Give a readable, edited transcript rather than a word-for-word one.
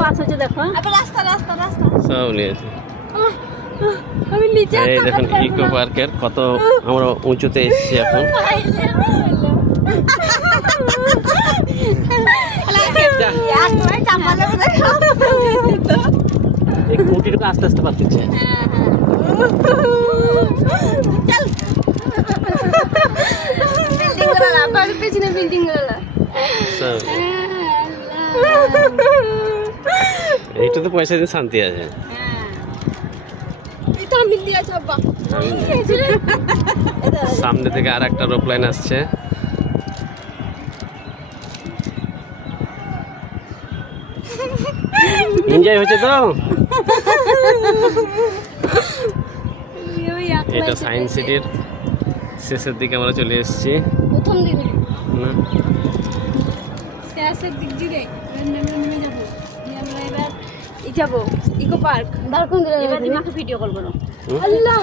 Pass হচ্ছে দেখো সব নিয়েছে। এই দেখুন ইকো পার্কের কত আমরা উঁচুতে এসেছি এখন। খুঁটিটুকু আস্তে আস্তে পার দিচ্ছে। এইটা তো পয়সা দিয়ে শান্তি আছে। সামনে থেকে আর একটা রোপলাইন আসছে। এনজয় হচ্ছে তো। এটা সায়েন্স সিটির শেষের দিকে আমরা চলে এসেছি। প্রথম দিকে না শেষের দিক দিয়ে নেমে যাবো। আমরা এবার যাবো ইকো পার্ক। এবার তুমি ভিডিও কল করো। আল্লাহ